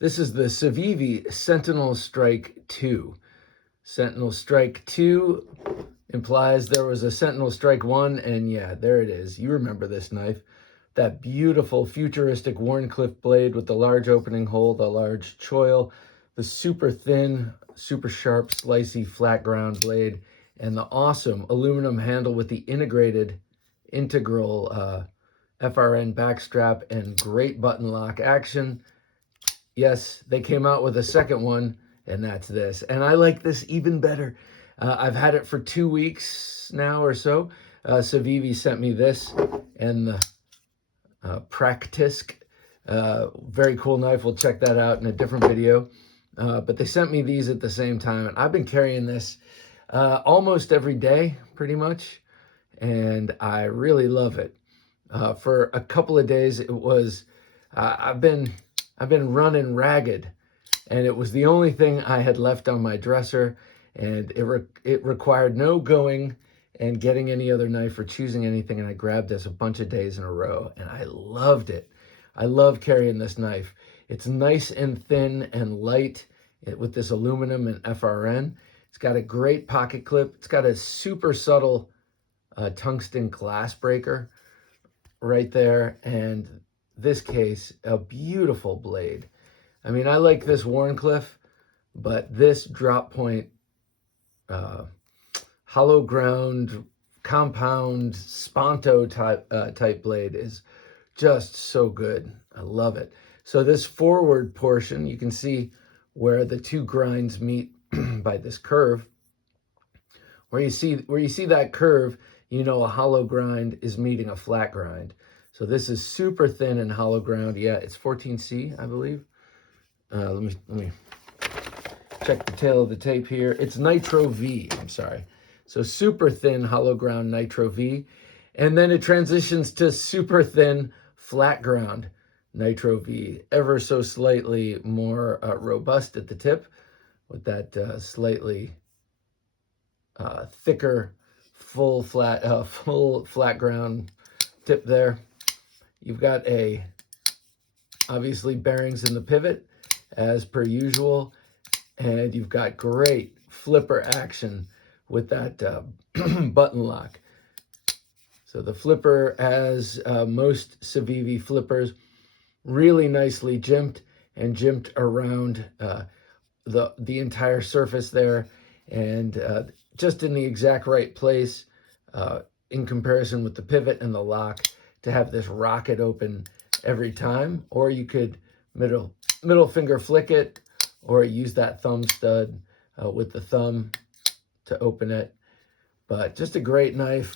This is the Civivi Sentinel Strike 2. Sentinel Strike 2 implies there was a Sentinel Strike 1, and yeah, there it is. You remember this knife. That beautiful futuristic wharncliffe blade with the large opening hole, the large choil, the super thin, super sharp, slicey, flat ground blade, and the awesome aluminum handle with the integral FRN backstrap and great button lock action. Yes, they came out with a second one, and that's this. And I like this even better. I've had it for 2 weeks now or so. Civivi sent me this and the Practisk. Very cool knife. We'll check that out in a different video. But they sent me these at the same time, and I've been carrying this almost every day, pretty much, and I really love it. For a couple of days, it was I've been running ragged, and it was the only thing I had left on my dresser, and it required no going and getting any other knife or choosing anything, and I grabbed this a bunch of days in a row, and I loved it. I love carrying this knife. It's nice and thin and light with this aluminum and FRN. It's got a great pocket clip. It's got a super subtle tungsten glass breaker right there, and this case, a beautiful blade. I mean, I like this Wharncliffe, but this drop point hollow ground compound Spanto type blade is just so good. I love it. So this forward portion, you can see where the two grinds meet by this curve. Where you see that curve, you know a hollow grind is meeting a flat grind. So this is super thin and hollow ground. Yeah, it's 14C, I believe. Let me check the tail of the tape here. It's Nitro V, I'm sorry. So super thin hollow ground Nitro V. And then it transitions to super thin flat ground Nitro V. Ever so slightly more robust at the tip with that slightly thicker full flat ground tip there. You've got obviously bearings in the pivot as per usual, and you've got great flipper action with that button lock. So the flipper, as most Civivi flippers, really nicely jimped around the entire surface there, and just in the exact right place in comparison with the pivot and the lock to have this rocket open every time. Or you could middle finger flick it, or use that thumb stud with the thumb to open it. But just a great knife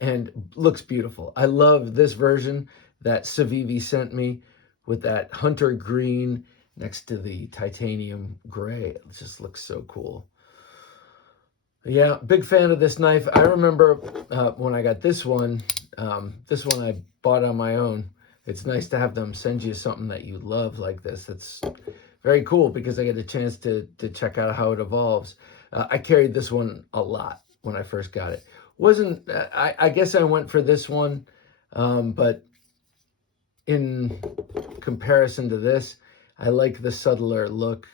and looks beautiful. I love this version that Civivi sent me with that hunter green next to the titanium gray. It just looks so cool. Yeah, big fan of this knife. I remember when I got this one I bought on my own. It's nice to have them send you something that you love like this. It's very cool because I get a chance to check out how it evolves. I carried this one a lot when I first got it. I guess I went for this one, but in comparison to this, I like the subtler look,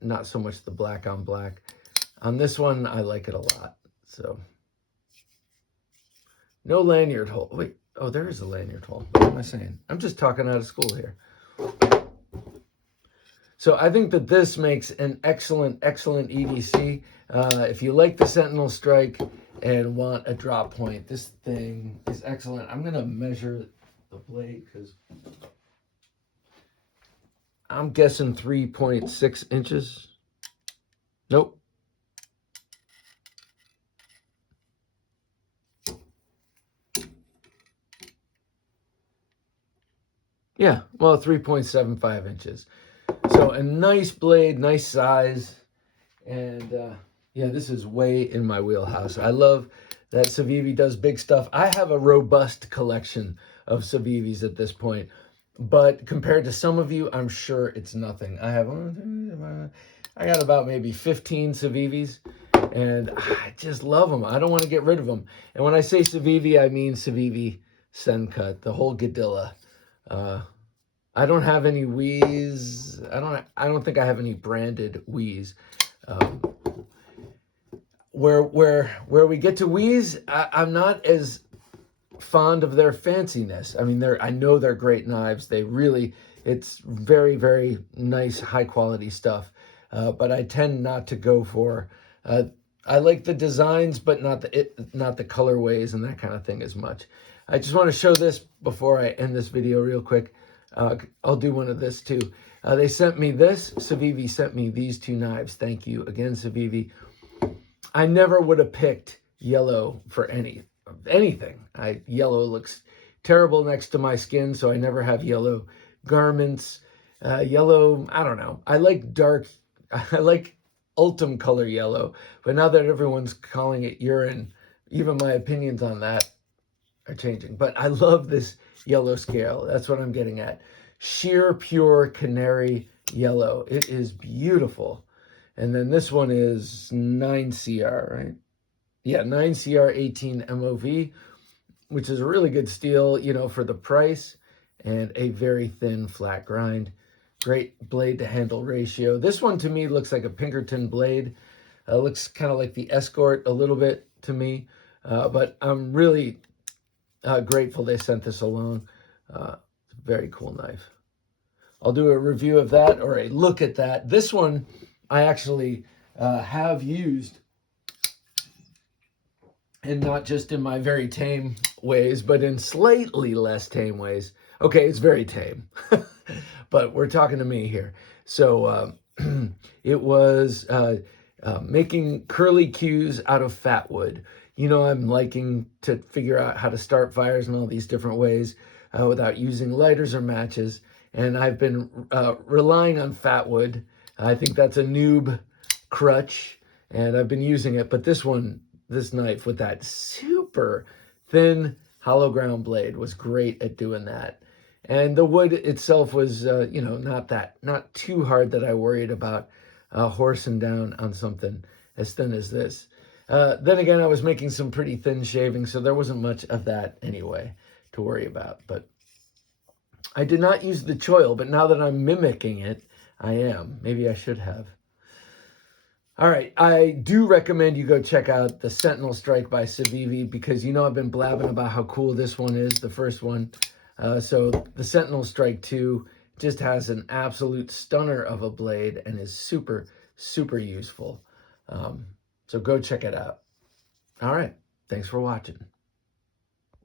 not so much the black on black. On this one, I like it a lot. So, no lanyard hole. Wait, oh, there is a lanyard hole. What am I saying? I'm just talking out of school here. So I think that this makes an excellent EDC. If you like the Sentinel Strike and want a drop point, this thing is excellent. I'm going to measure the blade because I'm guessing 3.6 inches. Nope. Yeah, well, 3.75 inches. So a nice blade, nice size. And yeah, this is way in my wheelhouse. I love that Civivi does big stuff. I have a robust collection of Civivis at this point. But compared to some of you, I'm sure it's nothing. I got about maybe 15 Civivis, and I just love them. I don't want to get rid of them. And when I say Civivi, I mean Civivi Sencut, the whole Gadilla. I don't have any Wii's. I don't think I have any branded Wii's. Where we get to Wii's, I'm not as fond of their fanciness. I mean, I know they're great knives. It's very, very nice, high quality stuff. But I tend not to go for. I like the designs, but not the colorways and that kind of thing as much. I just want to show this before I end this video real quick. I'll do one of this too. They sent me this. Civivi sent me these two knives. Thank you again, Civivi. I never would have picked yellow for anything. Yellow looks terrible next to my skin, so I never have yellow garments. Yellow, I don't know. I like dark, I like ultim color yellow, but now that everyone's calling it urine, even my opinions on that are changing. But I love this yellow scale. That's what I'm getting at. Sheer pure canary yellow. It is beautiful. And then this one is 9CR, right? Yeah, 9CR 18 MOV, which is a really good steel, you know, for the price, and a very thin flat grind. Great blade to handle ratio. This one to me looks like a Pinkerton blade. Looks kind of like the Escort a little bit to me, but I'm really grateful they sent this along. It's a very cool knife. I'll do a review of that, or a look at that. This one I actually have used, and not just in my very tame ways, but in slightly less tame ways. Okay, it's very tame, but we're talking to me here. So it was making curly cues out of fat wood. You know, I'm liking to figure out how to start fires in all these different ways without using lighters or matches. And I've been relying on fat wood. I think that's a noob crutch, and I've been using it. But this knife with that super thin hollow ground blade was great at doing that. And the wood itself was, you know, not too hard that I worried about horsing down on something as thin as this. Then again, I was making some pretty thin shavings, so there wasn't much of that anyway to worry about. But I did not use the choil, but now that I'm mimicking it, I am. Maybe I should have. All right, I do recommend you go check out the Sentinel Strike by Civivi, because you know I've been blabbing about how cool this one is, the first one. So the Sentinel Strike 2 just has an absolute stunner of a blade and is super, super useful. So go check it out. All right, thanks for watching.